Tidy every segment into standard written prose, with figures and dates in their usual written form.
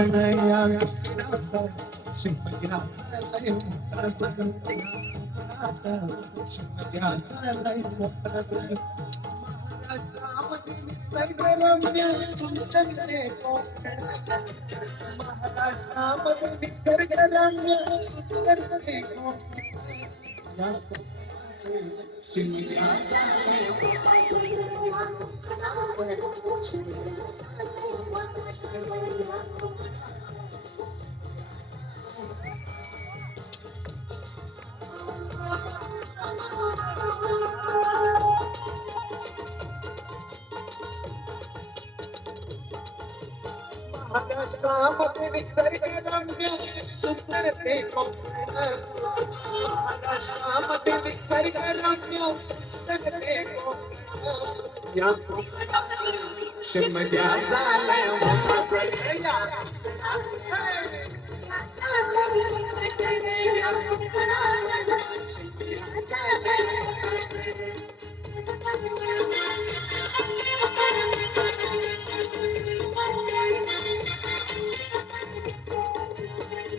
निसर्गरम्य सुंदर महाराष्ट्रामध्ये निसर्गरम्य सुंदर महाराष्ट्रामध्ये निसर्गरम्य सुंदर महाराष्ट्रामध्ये निसर्गरम्य सुंदर या शिमग्या झालंय मोठा सरया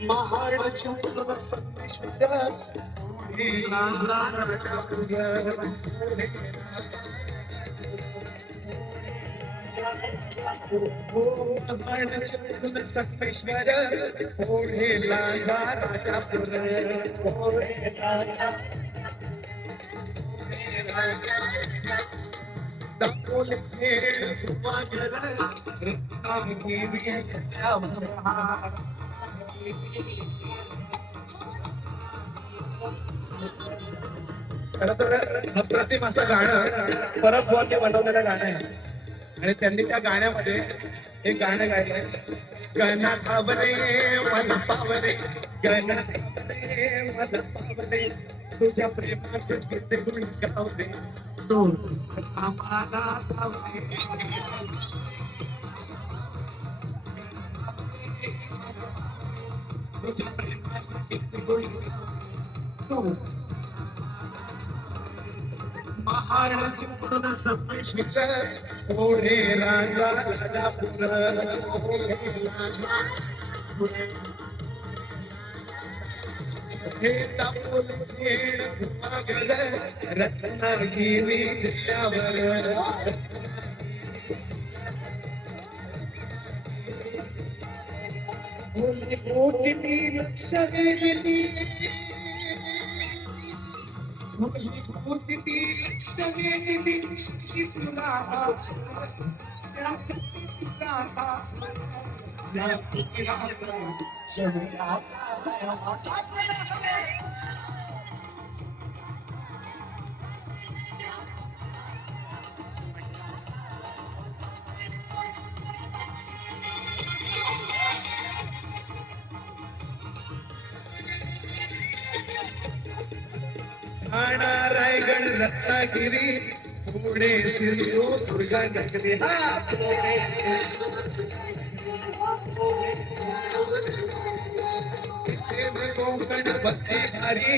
महाड चंद्र संमेश्वर संमेश्वर ओढेला जा राजापूर दापोल खेळ वागल रत्नागिरी खरं तर अप्रतिम असं गाणं परत बुवांनी बनवलेलं गाणं आहे आणि त्यांनी त्या गाण्यामध्ये एक गाणं गायलंय गणा थांबरे मला पावरे गणा थांबरे मला पावरे तुझ्या प्रेमाचं गीत गुण गावरे तो आम्हाला धावरे तुझ्या प्रेमाचं गीत गुण गावरे महाराज पूर्ण संमेश्वर ओढे राजा राजापूर हे दापोल खेळ वागल रत्नागिरी जिल्ह्यावर ओचिती लक्ष वेगळी ओचिती लक्ष वेगळी शक्ती तुला ठाणा रायगड रत्नागिरी पुणे सिंधुदुर्ग नगरी कोकण बसते भारी